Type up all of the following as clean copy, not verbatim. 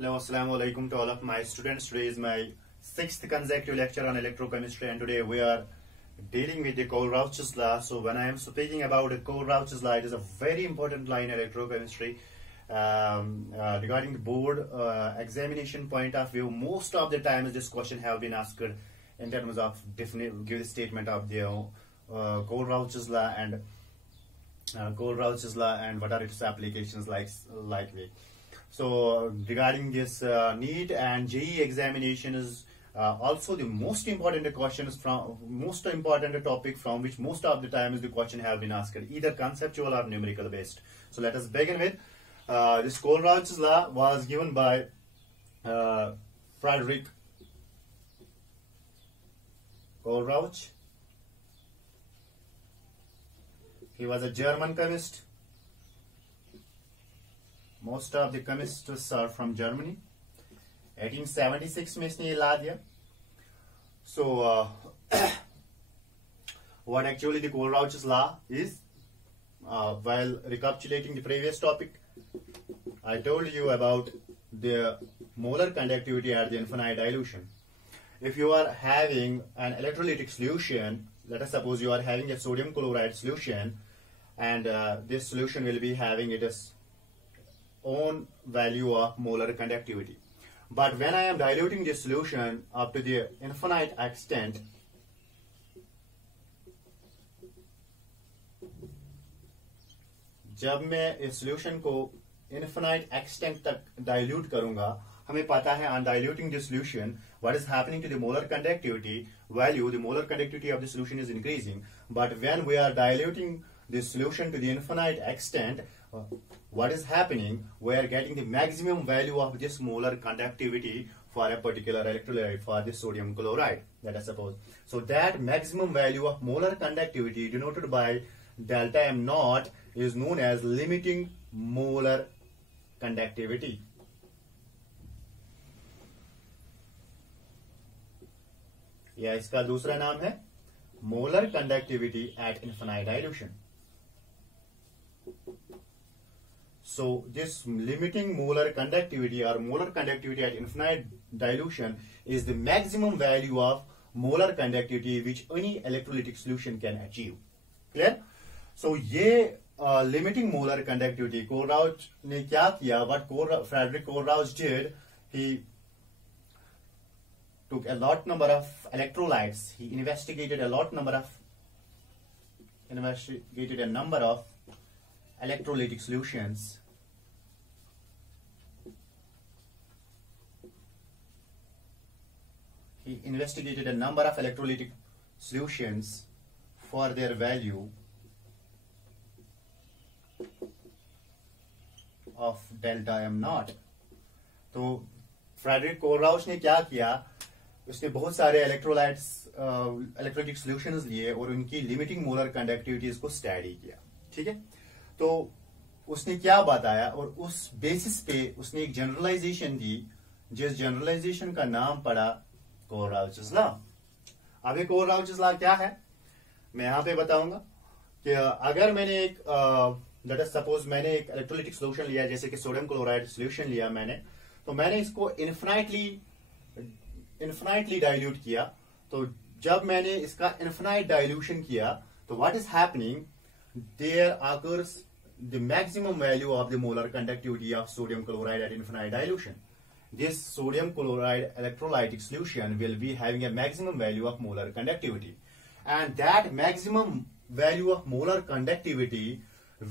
Hello, assalamu alaikum to all of my students. Today is my 6th consecutive lecture on electrochemistry, and today we are dealing with the Kohl-Rauch's law. So when I am speaking about the Kohl-Rauch's law, it is a very important law in electrochemistry. Regarding the board examination point of view, most of the times this question have been asked in terms of give the statement of the Kohl-Rauch's law and Kohl-Rauch's law and what are its applications likely. So regarding this NEET and JEE examination is also the most important questions from most important topic from which most of the time is the question have been asked, either conceptual or numerical based. So let us begin with this Kohl-Rauch's law was given by Friedrich Kohl-Rauch. He was a German chemist. Most of the chemists are from Germany. 1876 में इसने ये ला दिया. So what actually the Kohl-Rauch's law is, while recapitulating the previous topic, I told you about the molar conductivity at the infinite dilution. If you are having an electrolytic solution, let us suppose you are having a sodium chloride solution, and this solution will be having its own value of molar conductivity. But when I am diluting this solution up to the infinite extent, जब मैं इस solution को infinite extent तक dilute करूंगा, हमें पता है on diluting the solution, what is happening to the molar conductivity value? The molar conductivity of the solution is increasing. But when we are diluting this solution to the infinite extent, what is happening? We are getting the maximum value of this molar conductivity for a particular electrolyte, for the sodium chloride, let us suppose. So that maximum value of molar conductivity denoted by delta M naught is known as limiting molar conductivity. या इसका दूसरा नाम है molar conductivity at infinite dilution. So this limiting molar conductivity or molar conductivity at infinite dilution is the maximum value of molar conductivity which any electrolytic solution can achieve. Clear? So ये limiting molar conductivity, Kohl-Rauch ने क्या किया? What Friedrich Kohl-Rauch did, he took a lot number of electrolytes. He investigated a number of electrolytic solutions. He investigated a number of electrolytic solutions for their value of delta M naught. तो फ्रेडरिक कोल-राउच ने क्या किया? उसने बहुत सारे electrolytic solutions लिए और उनकी लिमिटिंग मोलर कंडक्टिविटीज को स्टडी किया. ठीक है, तो उसने क्या बताया और उस बेसिस पे उसने एक जनरलाइजेशन दी, जिस जनरलाइजेशन का नाम पड़ा कोल-राउच's लॉ. अब ये कोल-राउच's लॉ क्या है मैं यहां पे बताऊंगा कि अगर मैंने एक लेट अस सपोज मैंने एक इलेक्ट्रोलाइटिक सॉल्यूशन लिया, जैसे कि सोडियम क्लोराइड सॉल्यूशन लिया मैंने, तो मैंने इसको इन्फिनाइटली डाइल्यूट किया. तो जब मैंने इसका इन्फिनाइट डाइल्यूशन किया तो what is happening, there occurs the maximum value of the molar conductivity of sodium chloride at infinite dilution. This sodium chloride electrolytic solution will be having a maximum value of molar conductivity, and that maximum value of molar conductivity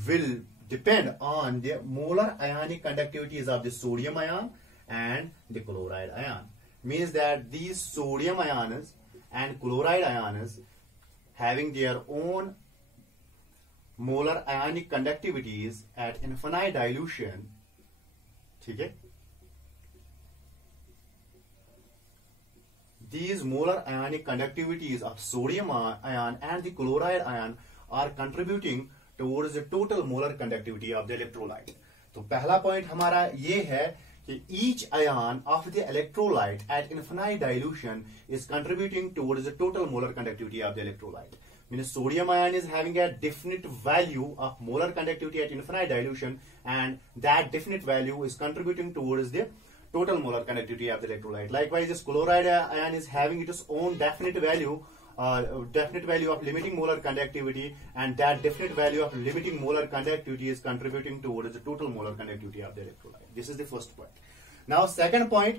will depend on the molar ionic conductivities of the sodium ion and the chloride ion. Means that these sodium ions and chloride ions having their own molar ionic conductivities at infinite dilution. ठीक है, these molar ionic conductivities of sodium ion and the chloride ion are contributing towards the total molar conductivity of the electrolyte. तो पहला पॉइंट हमारा ये है कि each ion of the electrolyte at infinite dilution is contributing towards the total molar conductivity of the electrolyte. Means sodium ion is having a definite value of molar conductivity at infinite dilution, and that definite value is contributing towards the total molar conductivity of the electrolyte. Likewise, this chloride ion is having its own definite value of limiting molar conductivity, and that definite value of limiting molar conductivity is contributing towards the total molar conductivity of the electrolyte. This is the first point. Now, second point,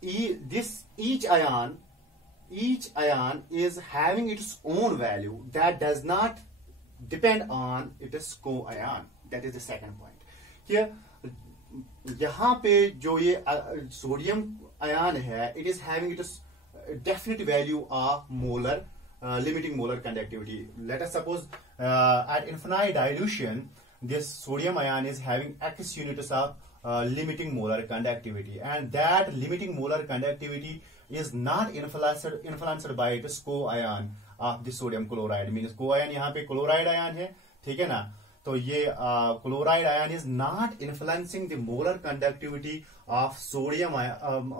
each ion is having its own value that does not depend on its co-ion. That is the second point. Here, यहाँ पे जो ये sodium ion है, it is having its definite value of molar limiting molar conductivity. Let us suppose at infinite dilution, this sodium ion is having x units of limiting molar conductivity, and that limiting molar conductivity is not influenced by its co-ion of the sodium chloride. Means co-ion यहाँ पे chloride ion है, ठीक है ना? तो ये chloride ion is not influencing the molar conductivity of sodium ion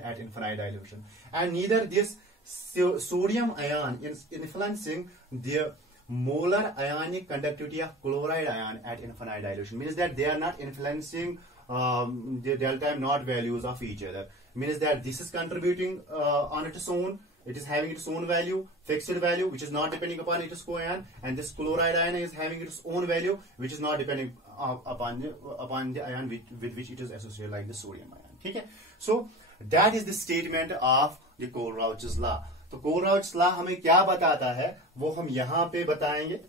at infinite dilution, and neither this sodium ion is influencing the molar ionic conductivity of chloride ion at infinite dilution. Means that they are not influencing the delta M naught values of each other. Means that this is contributing on its own. It is having its own value, fixed value, which is not depending upon its co-ion, and this chloride ion is having its own value, which is not depending upon the ion with which it is associated, like the sodium ion. Okay? So that is the statement of the Kohl-Rauch's law. तो Kohl-Rauch's law हमें क्या बताता है वो हम यहां पे बताएंगे.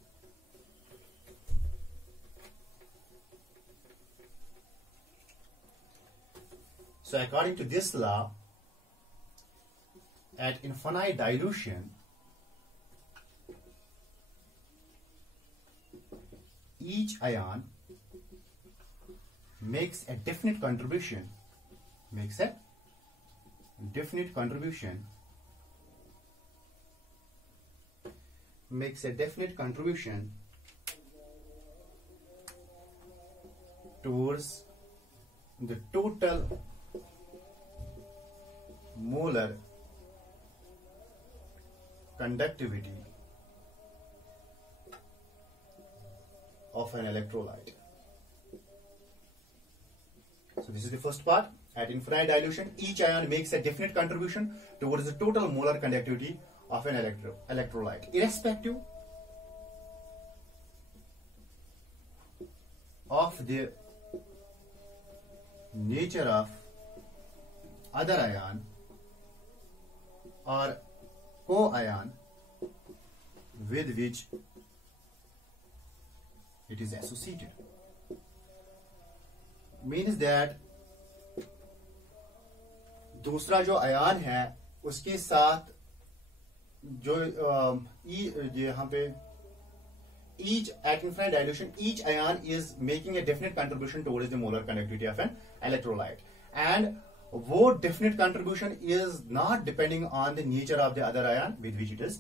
So according to this law, at infinite dilution, each ion makes a definite contribution towards the total molar conductivity of an electrolyte. So this is the first part. At infinite dilution, each ion makes a definite contribution towards the total molar conductivity of an electrolyte, irrespective of the nature of other ion or co-ion with which it is associated. Means that दूसरा जो आयन है उसके साथ जो यहाँ पे each at infinite dilution, each ion is making a definite contribution towards the molar conductivity of an electrolyte, and वो definite contribution is not depending on the nature of the other ion with which it is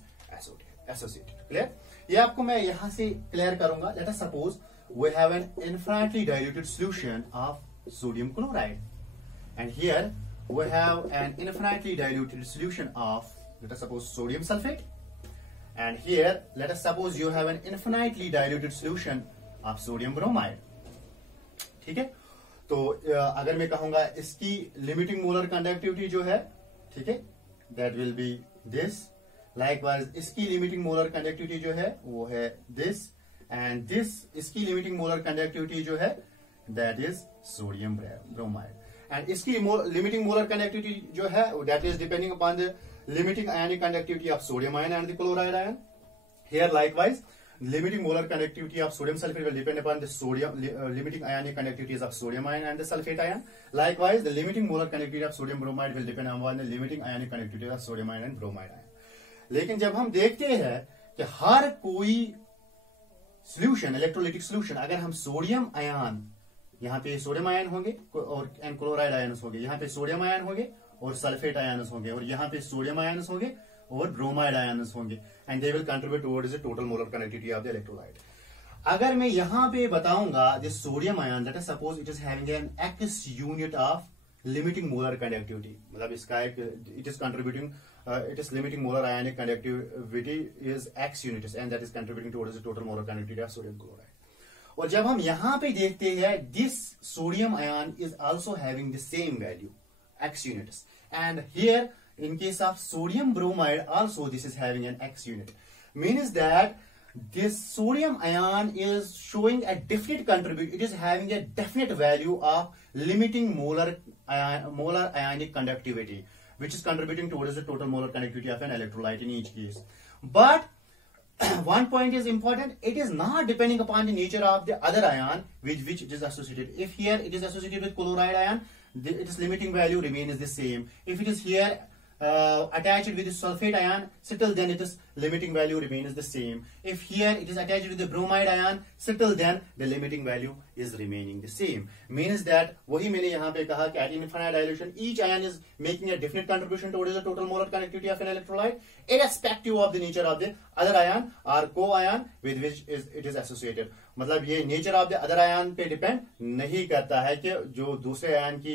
associated. Clear? ये आपको मैं यहाँ से clear करूंगा. Let us suppose we have an infinitely diluted solution of sodium chloride, and here we have an infinitely diluted solution of, let us suppose, sodium sulfate, and here let us suppose you have an infinitely diluted solution of sodium bromide. ठीक है? तो अगर मैं कहूंगा इसकी limiting molar conductivity जो है, ठीक है, that will B this. Likewise इसकी लिमिटिंग मोलर कंडक्टिविटी जो है वो है दिस, एंड दिस इसकी लिमिटिंग मोलर कंडक्टिविटी जो है that is sodium bromide, and इसकी लिमिटिंग मोलर कंडक्टिविटी जो है that is depending upon the limiting ionic conductivity of sodium ion and the chloride ion. Here likewise limiting molar conductivity of sodium sulfate will depend upon the limiting ionic conductivities of sodium ion and the sulfate ion. Likewise, the limiting molar conductivity of sodium bromide will depend upon the limiting ionic conductivity of sodium ion and bromide ion. लेकिन जब हम देखते हैं कि हर कोई solution, electrolytic solution, अगर हम sodium ion, यहाँ पे सोडियम आयन होंगे और एंड क्लोराइड आयन होंगे, यहाँ पे सोडियम आयन होंगे और सल्फेट आयन होंगे, और यहाँ पे सोडियम आयन होंगे और ब्रोमाइड आयन्स होंगे, and they will contribute towards the total molar conductivity of the electrolyte. अगर मैं यहां पे बताऊंगा this sodium ion, that is suppose it is having an x unit of limiting molar conductivity, मतलब इसका एक it is contributing it is limiting molar ionic conductivity is x units, and that is contributing towards the total molar conductivity of sodium chloride. और जब हम यहां पे देखते हैं, this sodium ion is also having the same value x units, and here in case of sodium bromide also this is having an x unit, means that this sodium ion is showing a definite contribution, it is having a definite value of limiting molar ionic conductivity, which is contributing towards the total molar conductivity of an electrolyte in each case. But one point is important, it is not depending upon the nature of the other ion with which it is associated. If here it is associated with chloride ion, its limiting value remains the same. If it is here attached with the sulfate ion, still then its limiting value remains the same. If here it is attached with the bromide ion, still then the limiting value is remaining the same. Means that वही मैंने यहाँ पे कहा कि at infinite dilution each ion is making a definite contribution towards the total molar conductivity of an electrolyte, irrespective of the nature of the other ion or co-ion with which it is associated. मतलब ये nature of the other ion पे डिपेंड नहीं करता है कि जो दूसरे आयन की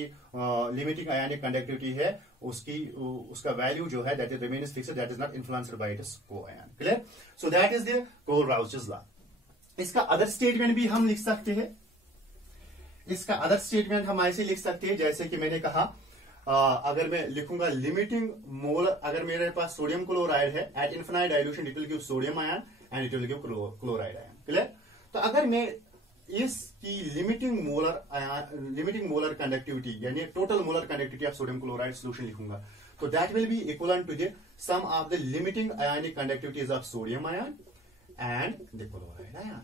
लिमिटिंग आयनिक कंडक्टिविटी है उसका वैल्यू जो है that is remains fixed, that is not influenced by its co-ion. Clear? So that is the Kohlrausch's law. इसका अदर स्टेटमेंट भी हम लिख सकते हैं. इसका अदर स्टेटमेंट हम ऐसे लिख सकते हैं जैसे कि मैंने कहा, अगर मैं लिखूंगा लिमिटिंग मोल, अगर मेरे पास सोडियम क्लोराइड है at infinite dilution it will give sodium ion and it will give chloride ion. Clear? तो अगर मैं इसकी लिमिटिंग मोलर कंडक्टिविटी यानी total molar conductivity of sodium chloride solution लिखूंगा, तो that will be equivalent to the sum of the limiting ionic conductivities of sodium ion and the chloride ion.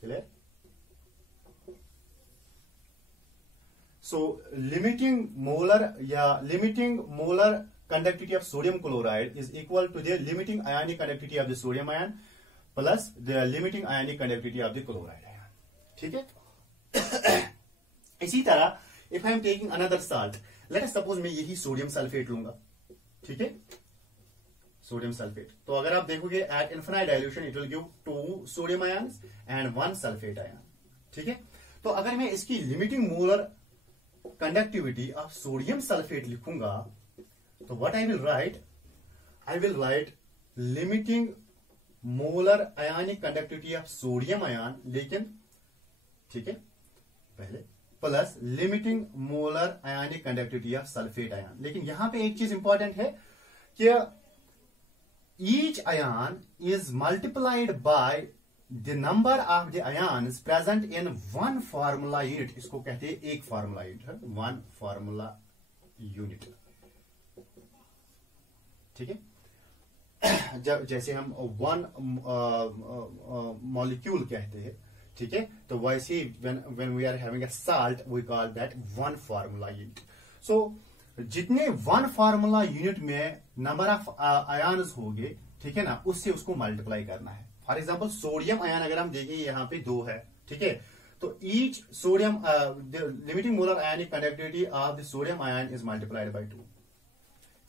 Clear? So limiting molar conductivity of sodium chloride is equal to the limiting ionic conductivity of the sodium ion plus the limiting ionic conductivity of the chloride ion. ठीक है? इसी तरह if I am taking another salt, let us suppose मैं यही sodium sulphate लूंगा. ठीक है? Sodium sulphate. तो अगर आप देखोगे at infinite dilution it will give 2 sodium ions and 1 sulfate ion. ठीक है? तो अगर मैं इसकी limiting molar conductivity of sodium sulphate लिखूंगा, तो what I will write limiting molar ionic conductivity of sodium ion, लेकिन ठीक है पहले plus limiting molar ionic conductivity of sulphate ion. लेकिन यहां पे एक चीज इंपॉर्टेंट है कि each ion is multiplied by the number of the ions present in one formula unit. इसको कहते हैं एक formula unit, one formula unit. ठीक है? जब जैसे हम वन मॉलिक्यूल कहते हैं, ठीक है, तो वैसे when we are having a salt we call that one formula unit. So जितने वन फार्मूला यूनिट में नंबर ऑफ आयन्स होंगे, ठीक है ना, उससे उसको मल्टीप्लाई करना है. फॉर एग्जाम्पल सोडियम आयन अगर हम देखें यहाँ पे 2 है. ठीक है? तो each sodium limiting molar ionic conductivity of the sodium ion is multiplied by 2.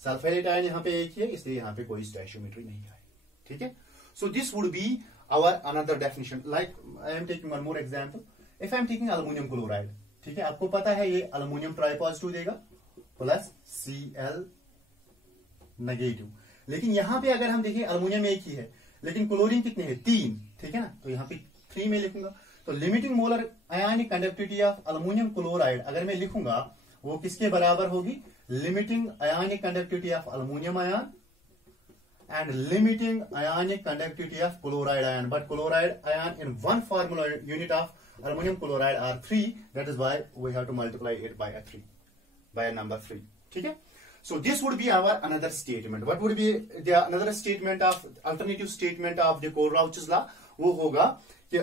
Sulphate ion यहाँ पे एक ही है, इसलिए यहाँ पे कोई स्टोइचियोमेट्री नहीं है. ठीक है? So this would be our another definition. Like I am taking one more example. If I am taking aluminium chloride, ठीक है, आपको पता है ये अल्युमिनियम ट्राइपॉजिटिव देगा प्लस Cl नेगेटिव. लेकिन यहां पे अगर हम देखें अल्युमिनियम एक ही है, लेकिन क्लोरीन कितने हैं? 3. ठीक है ना? तो यहां पे 3 में लिखूंगा. तो limiting molar ionic conductivity of aluminium chloride अगर मैं लिखूंगा वो किसके बराबर होगी? Limiting ionic conductivity of aluminium ion and limiting ionic conductivity of chloride ion. But chloride ion in one formula unit of aluminium chloride are 3. That is why we have to multiply it by 3, by number 3. ठीक है? So this would be our another statement. What would be the another statement of alternative statement of the Kohl-Rauch's law? वो होगा कि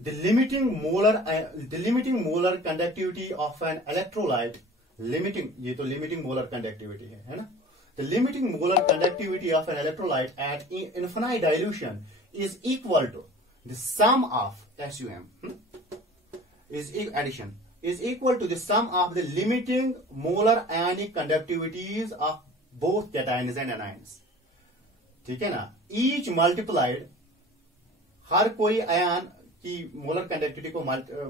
the limiting molar conductivity of an electrolyte, limiting, ये तो limiting molar conductivity है ना? The limiting molar conductivity of an electrolyte at infinite dilution is equal to the sum of SUM is equal to the sum of the limiting molar ionic conductivities of both cations and anions. ठीक है ना? Each multiplied, हर कोई आयन की molar conductivity को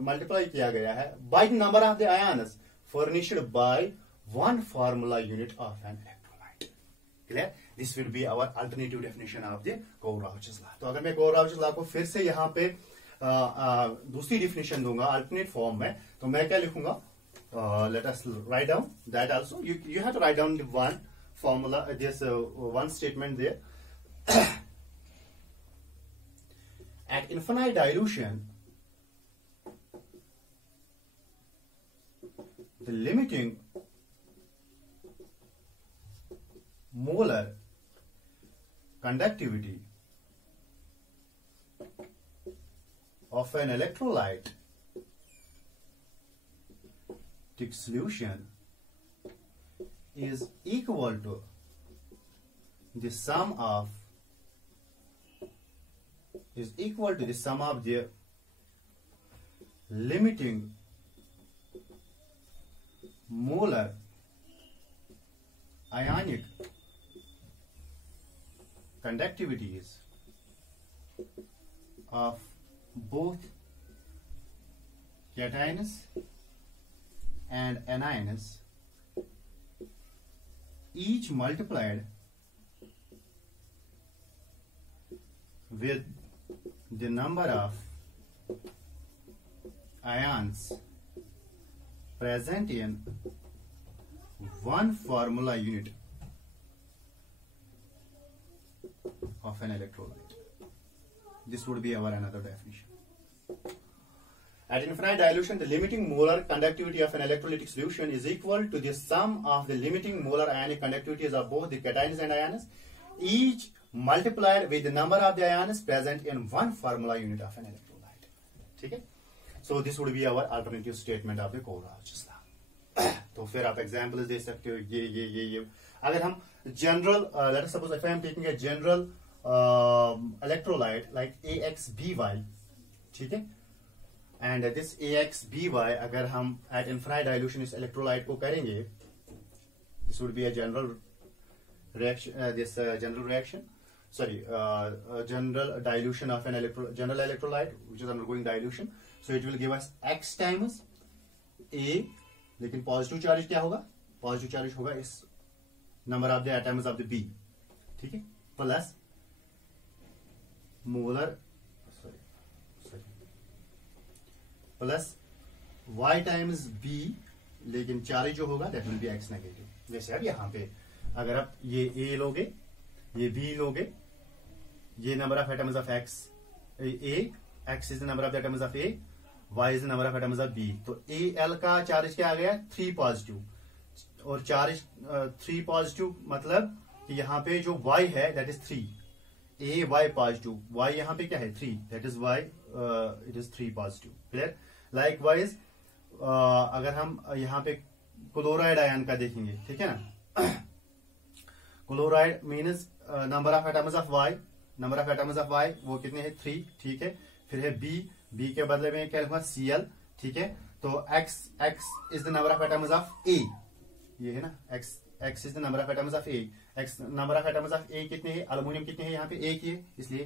मल्टीप्लाई किया गया है by the number of the ions furnished by one formula unit of an electrolyte. Clear? This will be our alternative definition of the Kohlrausch's law. तो अगर मैं कोल-राउचर्स लॉ को फिर से यहाँ पे दूसरी डिफिनेशन दूंगा अल्टरनेट फॉर्म में, तो मैं क्या लिखूंगा? Let us write down that also. You have to write down the one formula, this one statement there. At infinite dilution, the limiting molar conductivity of an electrolyte solution is equal to the sum of the limiting molar ionic conductivities of both cations and anions, each multiplied with the number of ions present in one formula unit of an electrolyte. This would be our another definition. At infinite dilution, the limiting molar conductivity of an electrolytic solution is equal to the sum of the limiting molar ionic conductivities of both the cations and ions, each multiplied with the number of the ions present in one formula unit of an electrolyte. ठीक है? So this would be our alternative statement of the Kohlrausch's law. तो फिर आप एग्जाम्पल्स दे सकते हो ये. अगर हम general, late us suppose if I am taking a general electrolyte like AXBY, ठीक है, एंड दिस AXBY अगर हम एट इनफिनाइट डाइल्यूशन इस इलेक्ट्रोलाइट को करेंगे, this would be a general reaction, general dilution of an general electrolyte which is undergoing dilution, so it will give us X times A, लेकिन positive charge क्या होगा? Positive charge होगा इस number of the atoms of the B, ठीक है, plus molar plus y times B, लेकिन चार्ज जो होगा that will B X negative. जैसे अब यहाँ पे अगर आप ये A लोगे, ये B लोगे, ये number of atoms of X, X is the number of atoms of A, Y is the number of atoms of B, तो Al का चार्ज क्या आ गया? 3 पॉजिटिव, और चार्ज 3 पॉजिटिव मतलब कि यहाँ पे जो Y है that is 3, AY positive, Y यहाँ पे क्या है? 3, that is Y, it is 3 positive. Clear? Likewise अगर हम यहाँ पे क्लोराइड आयन का देखेंगे, ठीक है ना, chloride means number of atoms of Y, number of atoms of Y वो कितने हैं? 3, ठीक है। फिर है B के बदले में क्या लिखूंगा? Cl, ठीक है। तो X is the number of atoms of A, ये है ना, X is the number of atoms of A, X number of atoms of A कितने हैं? अल्युमिनियम कितने हैं? यहाँ पे एक ही है, इसलिए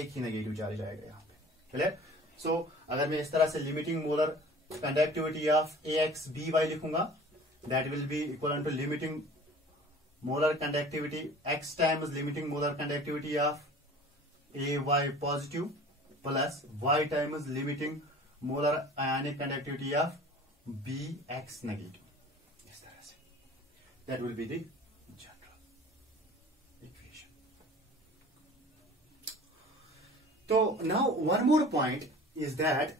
एक ही नेगेटिव चार्ज आएगा यहाँ पे। क्लियर? सो अगर मैं इस तरह से limiting molar conductivity of AXBY लिखूंगा, that will be equal to limiting molar conductivity X times limiting molar conductivity of AY positive plus Y times limiting molar ionic conductivity of BX negative. इस तरह से that will be the general equation. तो now one more point is that,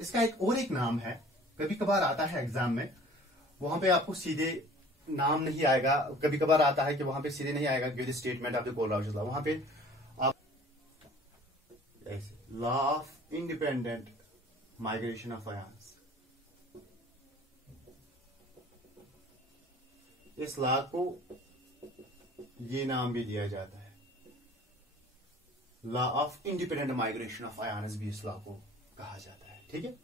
इसका एक नाम है, कभी कभार आता है एग्जाम में, वहां पे आपको सीधे नाम नहीं आएगा, कभी कभार आता है कि वहां पे सीधे नहीं आएगा give the statement of the Kohlrausch's law, वहां पे आप law of independent migration of ions, इस लॉ को ये नाम भी दिया जाता है, law of independent migration of ions भी इस लॉ को कहा जाता है। ठीक है,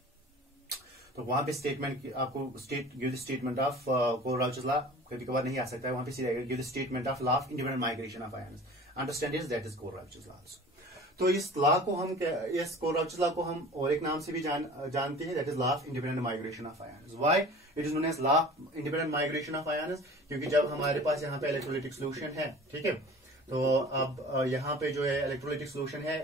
तो वहां पे स्टेटमेंट आपको give the statement of Kohlrausch's law कभी कभार नहीं आ सकता है, वहां पे सीधे give the statement of law of independent migration of ions, understand is that is Kohlrausch's law also. तो इस लॉ को हम इस कोलराउचेस लॉ को हम और एक नाम से भी जानते हैं, that is law of independent migration of ions. Why it is known as law of independent migration of ions? क्योंकि जब हमारे पास यहाँ पे इलेक्ट्रोलाइटिक सोल्यूशन है, ठीक है, तो अब यहाँ पे जो है इलेक्ट्रोलाइटिक सोल्यूशन है,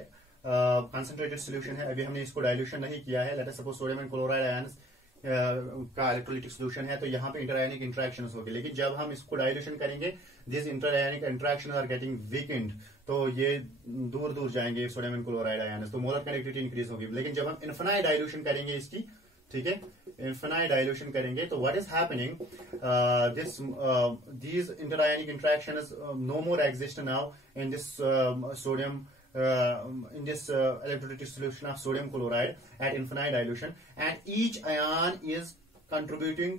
कंसंट्रेटेड सोल्यूशन है, अभी हमने इसको डाइल्यूशन नहीं किया है, late us suppose sodium and chloride ions का इलेक्ट्रोलाइटिक सोल्यूशन है, तो यहाँ पे इंटरआयनिक इंटरेक्शंस होगी। लेकिन जब हम इसको डाइल्यूशन करेंगे, this interionic interactions are getting weakened, तो ये दूर दूर जाएंगे सोडियम एंड क्लोराइड आयंस, तो मोलर कनेक्टिविटी इंक्रीज होगी। लेकिन जब हम इन्फिनाइट डाइल्यूशन करेंगे इसकी, ठीक है, इन्फिनाइट डाइल्यूशन करेंगे, तो what is happening, this these interionic interactions no more exist now in this sodium in this electrolytic solution of sodium chloride at infinite dilution, and each ion is contributing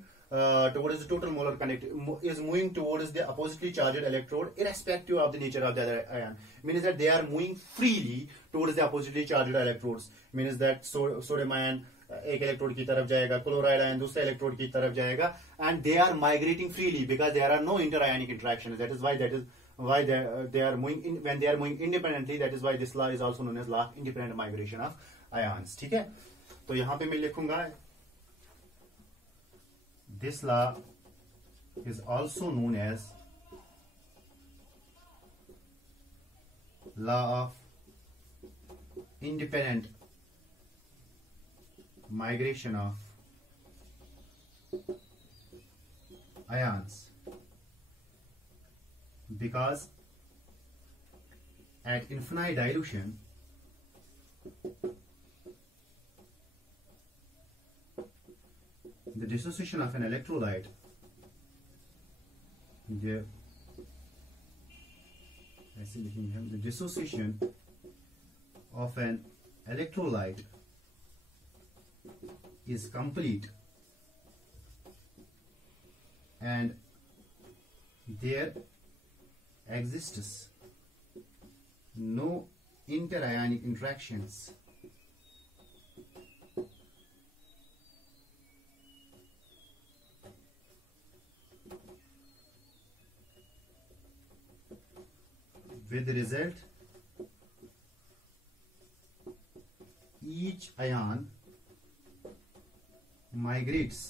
towards the total molar connectivity, is moving towards the oppositely charged electrode irrespective of the nature of the other ion. Means that they are moving freely towards the oppositely charged electrodes. Means that sodium ion एक इलेक्ट्रोड की तरफ जाएगा, chloride ion दूसरे इलेक्ट्रोड की तरफ जाएगा, and they are migrating freely because there are no interionic interactions. That is why they are moving when they are moving independently. That is why this law is also known as law of independent migration of ions. ठीक है, तो यहां पे मैं लिखूंगा this law is also known as law of independent migration of ions, because at infinite dilution the dissociation of an electrolyte, the dissociation of an electrolyte is complete, and there exists no interionic interactions with the result each ion migrates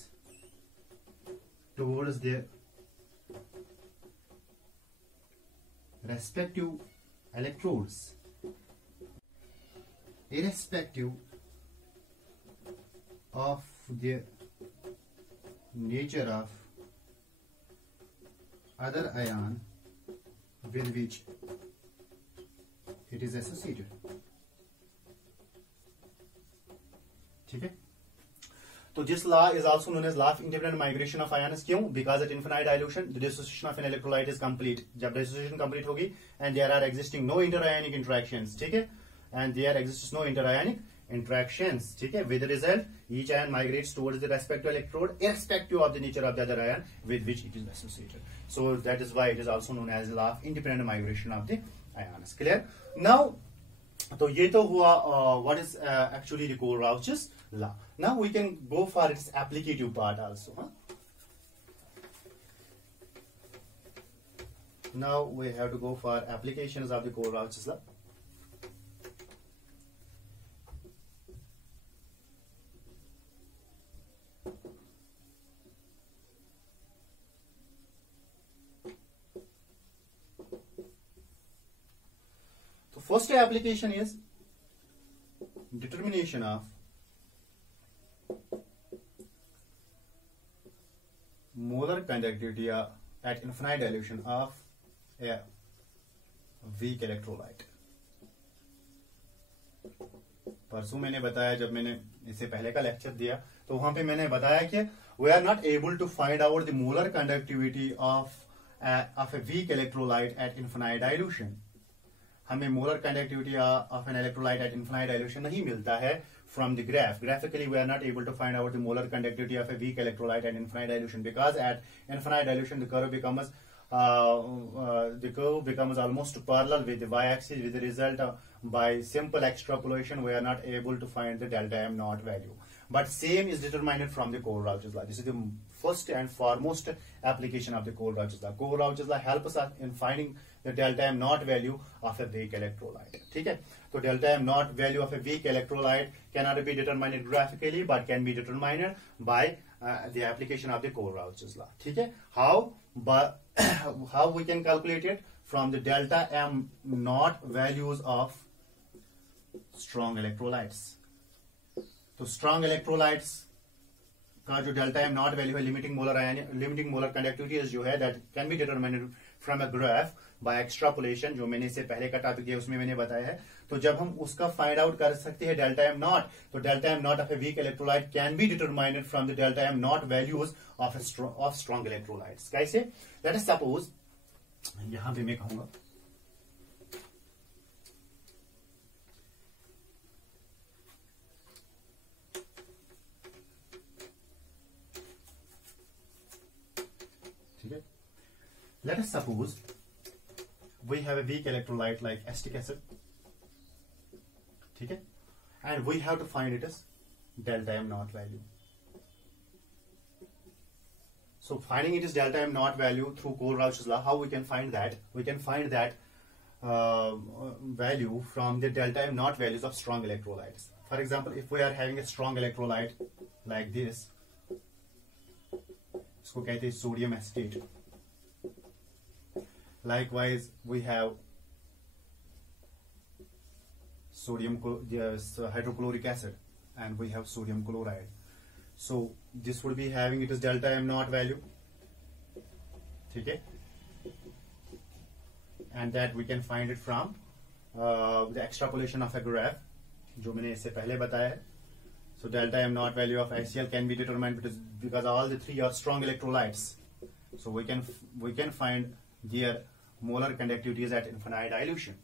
towards their respective electrodes irrespective of the nature of other ion with which it is associated. ठीक है, तो this law is also known as law of independent migration of ions. क्यों? Because at infinite dilution the dissociation of an electrolyte is complete. जब dissociation complete होगी and there are existing no interionic interactions, ठीक है, and there exists no interionic interactions, ठीक है, with the result each ion migrates towards the respective electrode irrespective of the nature of the other ion with which it is associated. So that is why it is also known as law of independent migration of the ions. Clear? Now, तो ये तो हुआ what is actually the Kohlrausch's law. Now we can go for its applicative part also. Now we have to go for applications of the Kohlrausch's law. So first application is determination of molar conductivity at infinite dilution of a weak electrolyte. परसों मैंने बताया, जब मैंने इससे पहले का लेक्चर दिया, तो वहां पे मैंने बताया कि we are not able to find out the molar conductivity of a weak electrolyte at infinite dilution. हमें molar conductivity of an electrolyte at infinite dilution नहीं मिलता है from the graph. Graphically we are not able to find out the molar conductivity of a weak electrolyte at infinite dilution because at infinite dilution the curve becomes almost parallel with the y-axis, with the result by simple extrapolation we are not able to find the delta m naught value. But same is determined from the Kohlrausch's law. This is the first and foremost application of the Kohlrausch's law. Kohlrausch's law helps us in finding the delta m naught value of a weak electrolyte. ठीक है, तो delta m naught value of a weak electrolyte cannot be determined graphically but can be determined by the application of the Kohl-Rauch's law. ठीक है, how we can calculate it from the delta m naught values of strong electrolytes. तो strong electrolytes का जो delta M naught value है limiting molar conductivity जो है that can be determined from a graph by extrapolation, जो मैंने इससे पहले का टॉपिक दिया उसमें मैंने बताया है. तो जब हम उसका फाइंड आउट कर सकते हैं डेल्टा एम नॉट, तो delta M naught of a weak electrolyte can be determined from the delta am not values of strong electrolytes. कैसे? लेट अस सपोज, यहां पे मैं कहूंगा let us suppose we have a weak electrolyte like acetic acid, ठीक है, and we have to find its delta m naught value. So finding its delta m naught value through Kohl-Rauch's law, how we can find that? We can find that value from the delta m naught values of strong electrolytes. For example, if we are having a strong electrolyte like this, इसको कहते हैं sodium acetate. Likewise, we have sodium hydrochloric acid, and we have sodium chloride. So this would be having its delta m naught value, ठीक है, and that we can find it from the extrapolation of a graph, जो मैंने इससे पहले बताया है. So delta m naught value of HCl can be determined because all the three are strong electrolytes. So we can find their molar conductivities at infinite dilution.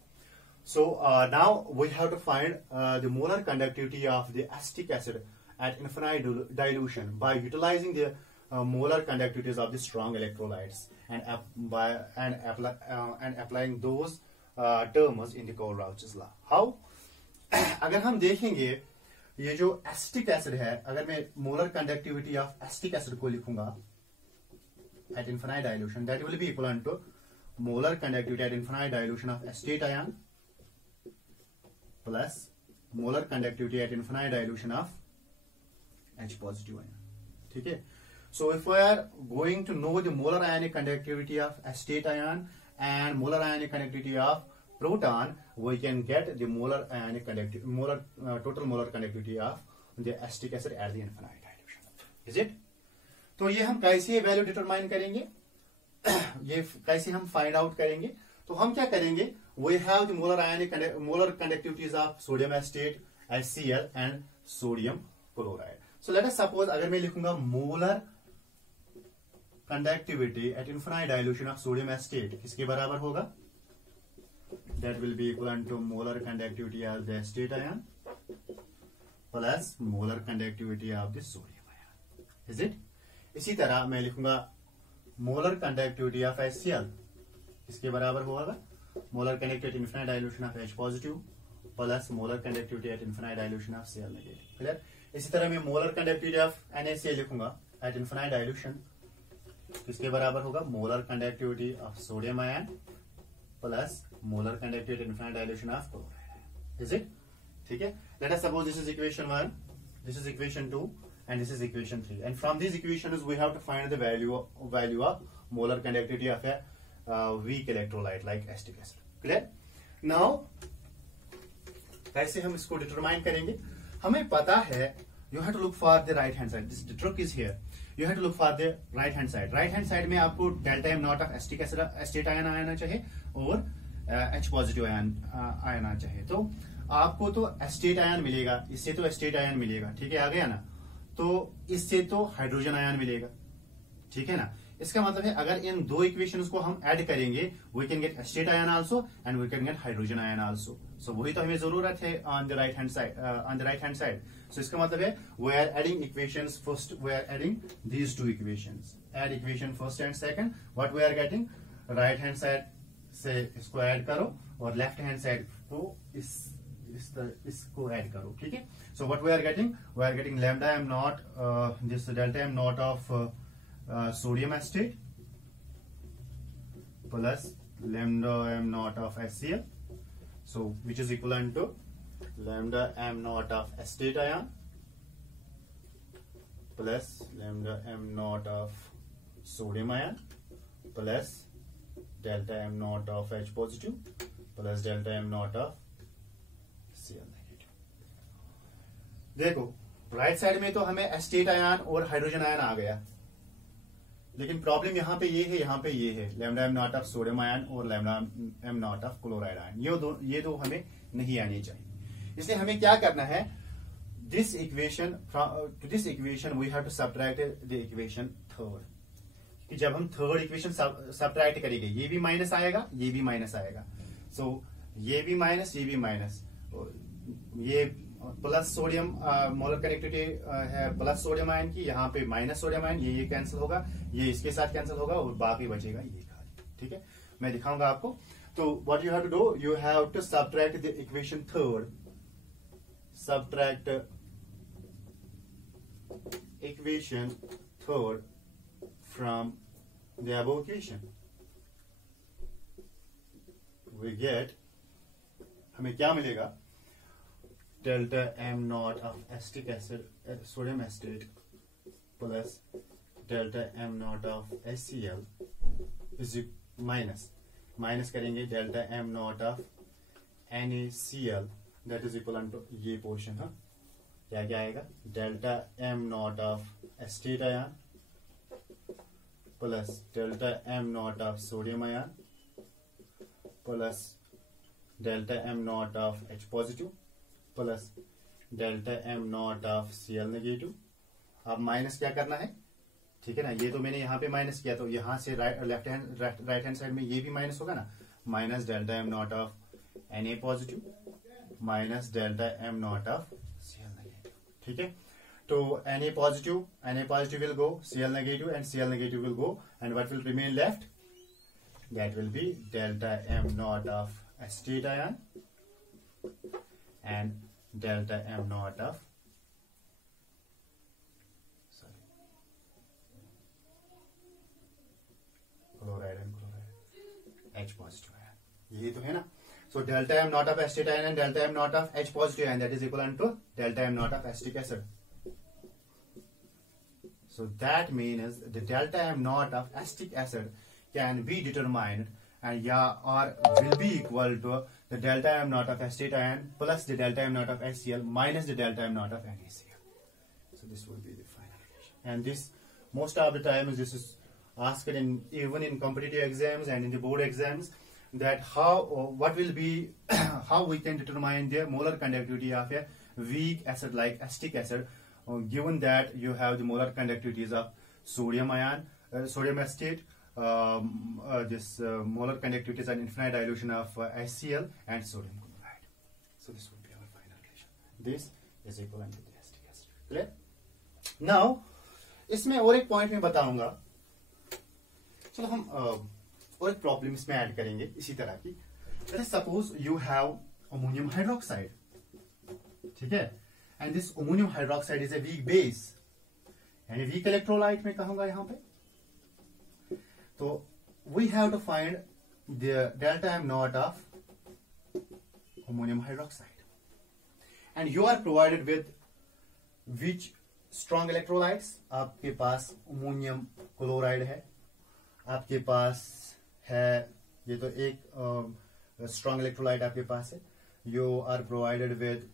So now we have to find the molar conductivity of the acetic acid at infinite dilution by utilizing the molar conductivities of the strong electrolytes and applying those terms in the Kohl-Rauch's law. How? अगर हम देखेंगे ये जो acetic acid है, अगर मैं molar conductivity of acetic acid को लिखूंगा at infinite dilution, that will be equivalent to molar conductivity at infinite dilution of acetate ion plus molar conductivity at infinite dilution of H positive ion. ठीक है, so if we are going to know the molar ionic conductivity of acetate ion and molar ionic conductivity of proton, we can get the molar ionic conductivity, total molar conductivity of the acetic acid at the infinite dilution. Is it? तो ये हम कैसे value determine करेंगे, ये कैसे हम find out करेंगे? तो हम क्या करेंगे, we have the molar conductivities of sodium acetate, HCl and sodium chloride. So let us suppose अगर मैं लिखूंगा molar conductivity at infinite dilution of sodium acetate, किसके बराबर होगा? That will be equal to molar conductivity of the acetate ion plus molar conductivity of the sodium ion. Is it? इसी तरह मैं लिखूंगा मोलर कंडक्टिविटी ऑफ HCl, इसके बराबर होगा molar conductivity infinite dilution of H positive plus molar conductivity at infinite dilution of Cl negative. Clear? इसी तरह मैं मोलर कंडक्टिविटी ऑफ NaCl लिखूंगा एट इनफिनाइट डाइल्यूशन, इसके बराबर होगा molar conductivity of sodium ion plus molar conductivity at infinite dilution of chloride. Is it? ठीक है, late us suppose this is equation 1, this is equation 2 and this is equation 3, and from these equations we have to find the value of molar conductivity of a weak electrolyte like acetic acid. Clear? Now कैसे हम इसको डिटरमाइन करेंगे? हमें पता है you have to look for the right hand side. The trick is here. You have to look for the right hand side. Right hand side में आपको delta m naught of acetic acid acetate ion आना चाहिए और H positive ion आना चाहिए. तो आपको तो acetate ion मिलेगा, इससे तो acetate ion मिलेगा, ठीक है, आ गया ना? तो इससे तो हाइड्रोजन आयन मिलेगा, ठीक है ना? इसका मतलब है अगर इन दो इक्वेशंस को हम ऐड करेंगे, we can get acetate ion also and we can get hydrogen ion also. So वही तो हमें जरूरत है on the right hand side. So इसका मतलब है we are adding equations. First we are adding these two equations. Add equation first and second. What we are getting, right hand side से इसको ऐड करो और लेफ्ट हैंड साइड को इसको ऐड करो, ठीक है? So what we are getting lambda m naught, this delta m naught of sodium acetate plus lambda m naught of HCl, so which is equivalent to lambda m naught of acetate ion plus lambda m naught of sodium ion plus delta m naught of H positive plus delta m naught of Cl negative. देखो right side में तो हमें estate ion और hydrogen ion आ गया, लेकिन प्रॉब्लम यहाँ पे ये है, यहाँ पे ये है lambda m naught of sodium ion और lambda m naught of chloride ion, ये दो हमें नहीं आनी चाहिए। इसलिए हमें क्या करना है, this equation to this equation we have to subtract the equation third, कि जब हम थर्ड इक्वेशन सब्ट्रैक्ट करेंगे ये भी माइनस आएगा, ये भी माइनस आएगा, सो ये भी माइनस, ये भी माइनस, ये प्लस सोडियम मोलर कनेक्टिविटी है प्लस सोडियम आयन की, यहाँ पे माइनस सोडियम आयन, ये कैंसिल होगा, ये इसके साथ कैंसिल होगा और बाकी बचेगा ये खाली। ठीक है, मैं दिखाऊंगा आपको। तो what you have to do, you have to subtract the equation third, subtract equation third from the above equation, we get, हमें क्या मिलेगा, delta m naught of acetic acid, sodium acetate plus delta m naught of HCl is minus करेंगे delta m naught of NaCl that is equivalent to ये पोर्शन, हाँ क्या क्या आएगा, delta m naught of acetate ion plus delta m naught of sodium ion plus delta m naught of H positive plus delta M naught of Cl negative. अब माइनस क्या करना है, ठीक है ना, ये तो मैंने यहाँ पे माइनस किया, तो यहाँ से राइट हैंड साइड में ये भी माइनस होगा ना, minus delta M naught of Na positive minus delta M naught of Cl negative. ठीक है, तो Na positive will go, Cl negative and Cl negative will go, and what will remain left, that will B delta M naught of acetate ion and delta m naught of chloride and chloride H positive ion, ये तो है ना। So delta m naught of acetate ion and delta m naught of H positive ion, that is equivalent to delta m naught of acetic acid. So that means the delta m naught of acetic acid can be determined and or will be equal to the delta m naught of acetate ion plus the delta m naught of HCl minus the delta m naught of NaCl. So this will be the final equation. And this most of the time this is asked even in competitive exams and in the board exams, that what will be how we can determine the molar conductivity of a weak acid like acetic acid, given that you have the molar conductivities of sodium ion, sodium acetate, this molar conductivities and infinite dilution of HCl and sodium chloride. So this would be our final equation. This is equivalent to the acetic acid. Clear? Now, इसमें और एक पॉइंट में बताऊंगा, चलो हम और एक प्रॉब्लम इसमें ऐड करेंगे इसी तरह की। Suppose you have ammonium hydroxide, ठीक है, and this ammonium hydroxide is a weak base यानी वीक इलेक्ट्रोलाइट में कहूंगा यहां पे। तो we have to find the delta M naught of ammonium hydroxide and you are provided with which strong electrolytes. आपके पास अमोनियम क्लोराइड है, आपके पास है, ये तो एक स्ट्रॉन्ग इलेक्ट्रोलाइट आपके पास है। You are provided with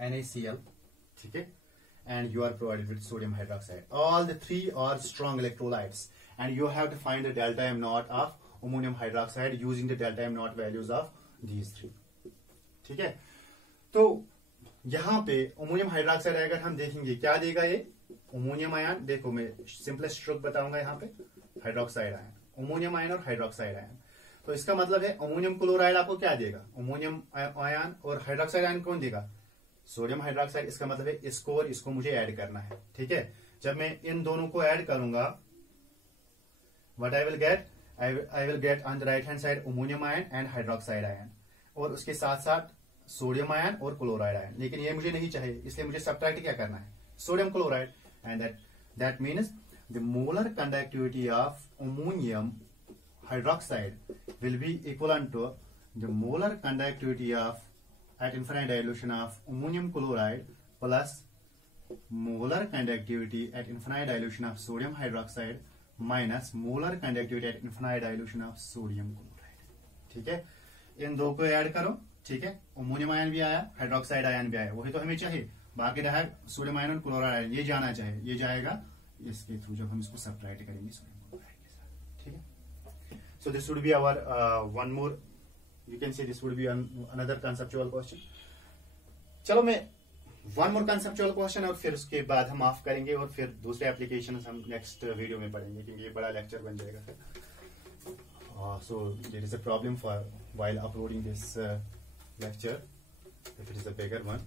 NaCl, ठीक है, and you are provided with sodium hydroxide. All the three are strong electrolytes and you have to find the delta M naught of ammonium hydroxide using the delta M naught values of these three. ठीक है, तो यहां पे ammonium hydroxide अगर हम देखेंगे क्या देगा ये अमोनियम आयन, देखो मैं सिंपलेस्ट स्ट्रोक बताऊंगा यहाँ पे, हाइड्रोक्साइड आयन, अमोनियम आयन और हाइड्रोक्साइड आयन। तो इसका मतलब है अमोनियम क्लोराइड आपको क्या देगा, अमोनियम आयन, और हाइड्रोक्साइड आयन कौन देगा, सोडियम हाइड्रोक्साइड। इसका मतलब है इसको और इसको मुझे ऐड करना है, ठीक है। जब मैं इन दोनों को ऐड करूंगा, what I will get on the right hand side ammonium ion and hydroxide ion, और उसके साथ साथ सोडियम आयन और क्लोराइड आयन। लेकिन ये मुझे नहीं चाहिए, इसलिए मुझे सब्ट्रैक्ट क्या करना है, sodium chloride, and that means the molar conductivity of ammonium hydroxide will be equivalent to the molar conductivity of at infinite dilution of ammonium chloride plus molar conductivity at infinite dilution of sodium hydroxide minus molar conductivity at infinite dilution of sodium chloride. ठीक है, इन दो को ऐड करो. ठीक है, ammonium ion भी आया, hydroxide ion भी आया, वही तो हमें चाहिए. बाकी रहा सोडियम आयन और क्लोराइड आयन, ये जाना चाहिए, ये जाएगा इसके थ्रू जब हम इसको सब्ट्रैक्ट करेंगे सोडियम क्लोराइड के साथ. ठीक है, so this would be hour one more, you can say this would be another conceptual question. चलो मैं वन मोर कंसेप्चुअल क्वेश्चन और फिर उसके बाद हम ऑफ करेंगे और फिर दूसरे एप्लीकेशन हम नेक्स्ट वीडियो में पढ़ेंगे क्योंकि ये बड़ा लेक्चर बन जाएगा फिर. So there is a problem for while uploading this lecture if it is a bigger one.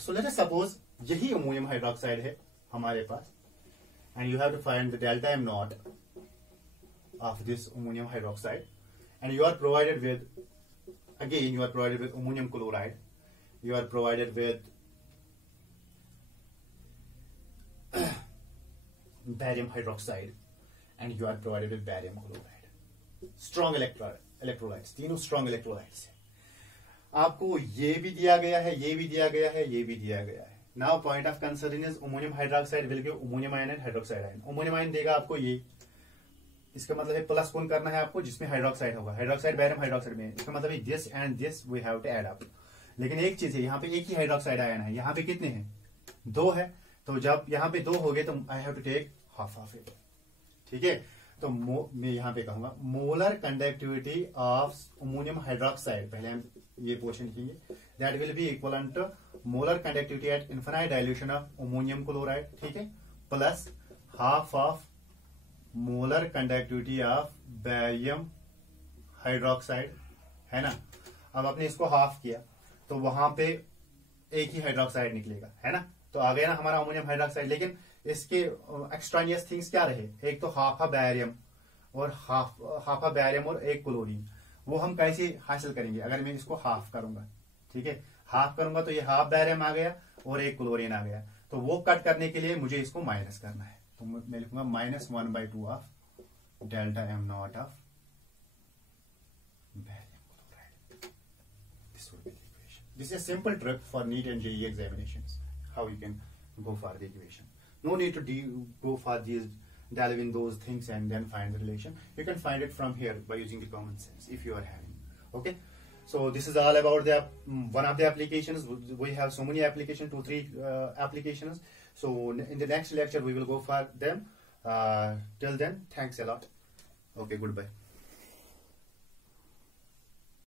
So let us suppose यही अमोनियम हाइड्रोक्साइड है हमारे पास and you have to find the delta M naught of this ammonium hydroxide and you are provided with, again you are provided with ammonium chloride, you are provided with barium hydroxide and you are provided with barium chloride. Strong electrolytes, तीनों strong electrolytes है. आपको ये भी दिया गया है, ये भी दिया गया है, ये भी दिया गया है. Now point of concern is ammonium hydroxide will give ammonium ion and hydroxide ion. ammonium ion देगा आपको ये, इसका मतलब है प्लस कौन करना है आपको जिसमें हाइड्रोक्साइड होगा, हाइड्रोक्साइड बैरियम हाइड्रोक्साइड में, इसका मतलब है this and this we have to add up. लेकिन एक चीज है, यहाँ पे एक ही हाइड्रोक्साइड आयन है, यहाँ पे कितने हैं, दो है. तो जब यहाँ पे दो हो गए तो I have to take half it. ठीक है, तो मैं यहाँ पे कहूंगा molar conductivity of ammonium hydroxide, पहले हम ये पोर्शन लिखेंगे, that will be equivalent to molar conductivity at infinite dilution of ammonium chloride. ठीक है, plus half of molar conductivity of barium hydroxide, है ना. अब आपने इसको हाफ किया तो वहां पे एक ही हाइड्रोक्साइड निकलेगा, है ना. तो आ गया ना हमारा अमोनियम हाइड्रोक्साइड. लेकिन इसके एक्सट्रानियस थिंग्स क्या रहे, एक तो हाफ बैरियम और हाफ बैरियम और एक क्लोरीन. वो हम कैसे हासिल करेंगे, अगर मैं इसको हाफ करूंगा. ठीक है, हाफ करूंगा तो ये हाफ बैरियम आ गया और एक क्लोरीन आ गया. तो वो कट करने के लिए मुझे इसको माइनस करना है. तो मैं लिखूंगा -1/2 of delta M naught of barium chloride. This would be the equation. This is a simple trick for neat and JEE examinations, how you can go for the equation. No need to go for these, delve in those things and then find the relation. You can find it from here by using the common sense if you are having. Okay, so this is all about the one of the applications. We have so many applications, 2-3 applications. So in the next lecture we will go for them. Till then, thanks a lot. Okay, goodbye.